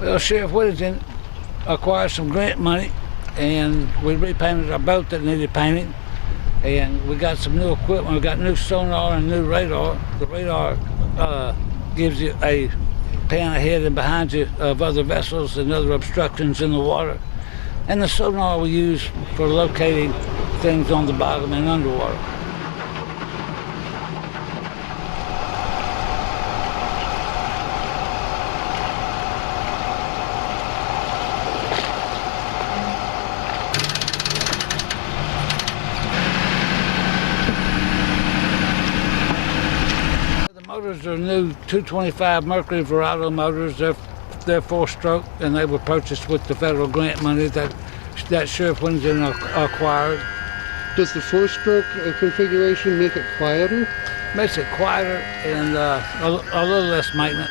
Well, Sheriff Whittington acquired some grant money, and we repainted our boat that needed painting. And we got some new equipment. We got new sonar and new radar. The radar gives you a pan ahead and behind you of other vessels and other obstructions in the water. And the sonar we use for locating things on the bottom and underwater. Motors are new 225 Mercury Verado motors. They're four-stroke, and they were purchased with the federal grant money that Sheriff Whittington acquired. Does the four-stroke configuration make it quieter? Makes it quieter and a little less maintenance.